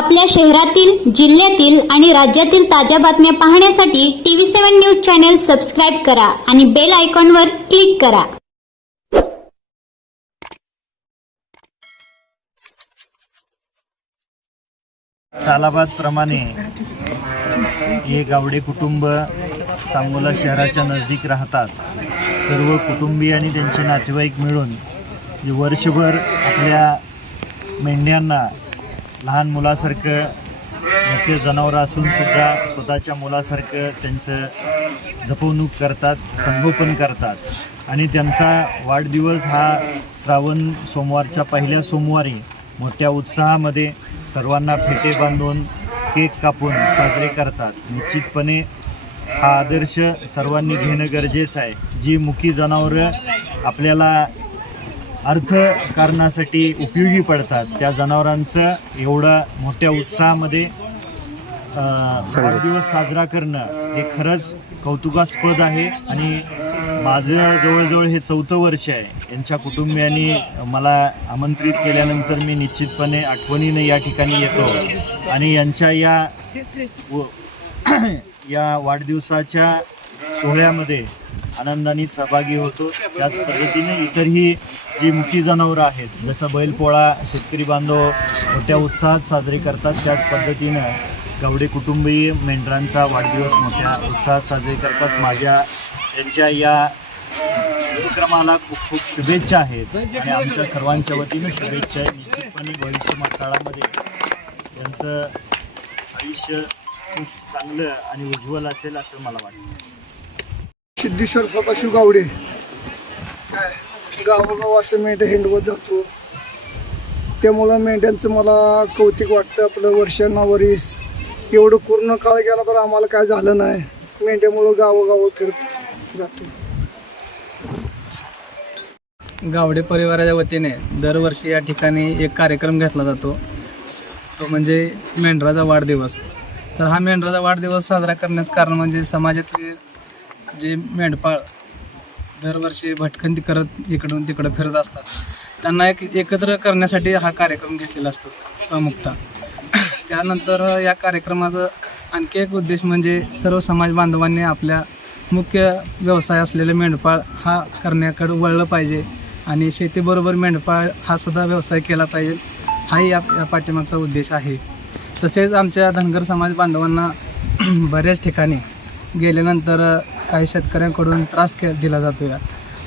आपल्या शहरातील, जिल्ह्यातील आणि राज्यातील ताज्या बातम्या पाहण्यासाठी TV7 न्यूज चॅनल सबस्क्राइब करा आणि बेल आयकॉनवर क्लिक करा। सालाबाद प्रमाणे हे गावडे कुटुंब सांगोला शहराच्या नजदीक राहतात। सर्व कुटुंबीय आणि त्यांचे नातेवाईक मिळून वर्षभर आपल्या मेंढ्यांना लहान मुलासारखं, मोठे जनावर असून सुद्धा स्वतःच्या मुलासारखं त्यांचं जपवणूक करतात, संगोपन करतात आणि त्यांचा वाढदिवस हा श्रावण सोमवारच्या पहिल्या सोमवारी मोठ्या उत्साहामध्ये सर्वांना फेटे बांधून केक कापून साजरे करतात। निश्चितपणे हा आदर्श सर्वांनी घेणं गरजेचं आहे। जी मुकी जनावरं आपल्याला अर्थकारणासाठी उपयोगी पडतात त्या जनावरांचं एवढं मोठ्या उत्साहामध्ये वाढदिवस साजरा करणं हे खरंच कौतुकास्पद आहे आणि माझं जवळजवळ हे 4थं वर्ष आहे। यांच्या कुटुंबियांनी मला आमंत्रित केल्यानंतर मी निश्चितपणे आठवणीने या ठिकाणी येतो आणि यांच्या या वाढदिवसाच्या सोहळ्यामध्ये आनंदाने सहभागी होतो। त्याच पद्धतीने इतरही जी मुकी जनावरं आहेत, जसं बैलपोळा शेतकरी बांधव मोठ्या उत्साहात साजरे करतात, त्याच पद्धतीनं गावडे कुटुंबीय मेंढरांचा वाढदिवस मोठ्या उत्साहात साजरे करतात। यांच्या या उपक्रमाला खूप खूप शुभेच्छा आहेत आणि आमच्या सर्वांच्या वतीनं शुभेच्छा आहे। निश्चितपणे भविष्य काळामध्ये यांचं आयुष्य खूप चांगलं आणि उज्ज्वल असेल असं मला वाटतं। सिद्धेश्वर सदाशिव गावडे गावोगाव असं मेंढ्या हिंडवत जातो, त्यामुळं मेंढ्यांचं मला कौतुक वाटतं। आपलं वर्षानुवर्ष एवढं पूर्ण काळ गेला तर आम्हाला काय झालं नाही, मेंढ्यामुळं गावोगाव फिरत जातो। गावडे परिवाराच्या वतीने दरवर्षी या ठिकाणी एक कार्यक्रम घेतला जातो, तो म्हणजे मेंढराचा वाढदिवस। तर हा मेंढराचा वाढदिवस साजरा करण्याचं कारण म्हणजे समाजातले जे मेंढपाळ दरवर्षी भटकंती करत इकडून तिकडं फिरत असतात, त्यांना एकत्र करण्यासाठी हा कार्यक्रम घेतलेला असतो प्रमुखतः। त्यानंतर या कार्यक्रमाचा आणखी एक उद्देश म्हणजे सर्व समाज बांधवांनी आपल्या मुख्य व्यवसाय असलेले मेंढपाळ हा करण्याकडे वळलं पाहिजे आणि शेतीबरोबर मेंढपाळ हा सुद्धा व्यवसाय केला पाहिजे, हाही या पाठीमागचा उद्देश आहे। तसेच आमच्या धनगर समाज बांधवांना बऱ्याच ठिकाणी गेल्यानंतर काही शेतकऱ्यांकडून त्रास दिला जातो,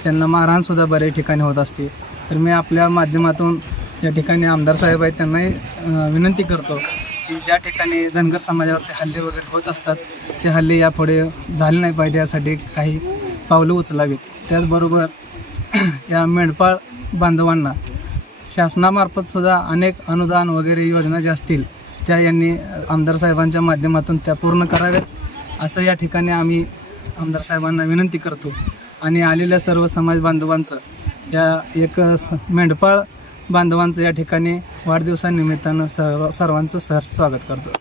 त्यांना मारहाणसुद्धा बऱ्याच ठिकाणी होत असते। तर मी आपल्या माध्यमातून या ठिकाणी आमदार साहेब आहेत त्यांनाही विनंती करतो की ज्या ठिकाणी धनगर समाजावरती हल्ले वगैरे होत असतात ते हल्ले यापुढे झाले नाही पाहिजे, यासाठी काही पावलं उचलावीत। त्याचबरोबर या मेंढपाळ बांधवांना शासनामार्फतसुद्धा अनेक अनुदान वगैरे योजना ज्या असतील त्या यांनी आमदार साहेबांच्या माध्यमातून त्या पूर्ण कराव्यात असं या ठिकाणी आम्ही आमदार साहेबांना विनंती करतो आणि आलेल्या सर्व समाज बांधवांचं या एक मेंढपाळ बांधवांचं या ठिकाणी वाढदिवसानिमित्तानं सर्वांचं सहर्ष स्वागत करतो।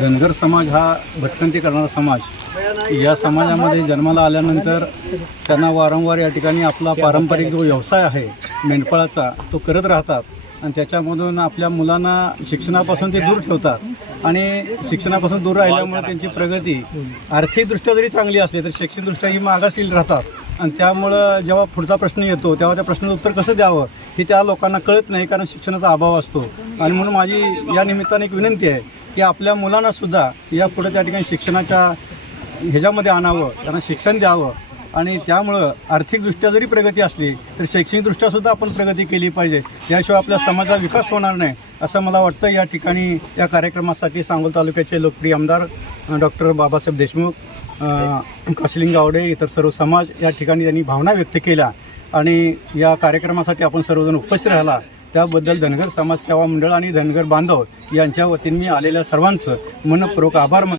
धनगर समाज हा भटकंती करणारा समाज, या समाजामध्ये जन्माला आल्यानंतर त्यांना वारंवार या ठिकाणी आपला पारंपरिक जो व्यवसाय आहे मेंढपाळाचा तो करत राहतात आणि त्याच्यामधून आपल्या मुलांना शिक्षणापासून ते दूर ठेवतात आणि शिक्षणापासून दूर राहिल्यामुळे त्यांची प्रगती आर्थिकदृष्ट्या जरी चांगली असली तर शैक्षणिकदृष्ट्या ही मागासलेली राहतात आणि त्यामुळं जेव्हा पुढचा प्रश्न येतो तेव्हा त्या प्रश्नाचं उत्तर कसं द्यावं हे त्या लोकांना कळत नाही, कारण शिक्षणाचा अभाव असतो। आणि म्हणून माझी या निमित्ताने एक विनंती आहे की आपल्या मुलांनासुद्धा यापुढे त्या ठिकाणी शिक्षणाच्या ह्याच्यामध्ये आणावं, त्यांना शिक्षण द्यावं आणि त्यामुळं आर्थिकदृष्ट्या जरी प्रगती असली तर शैक्षणिकदृष्ट्यासुद्धा आपण प्रगती केली पाहिजे, याशिवाय आपल्या समाजाचा विकास होणार नाही असं मला वाटतं। या ठिकाणी या कार्यक्रमासाठी सांगोला तालुक्याचे लोकप्रिय आमदार डॉक्टर बाबासाहेब देशमुख, काशीलिंग गावडे, इतर सर्व समाज या ठिकाणी त्यांनी भावना व्यक्त केल्या आणि या कार्यक्रमासाठी आपण सर्वजण उपस्थित राहिला त्याबद्दल धनगर समाज सेवा मंडळ आणि धनगर बांधव यांच्या वतीने मी आलेल्या सर्वांचं मनपूर्वक आभार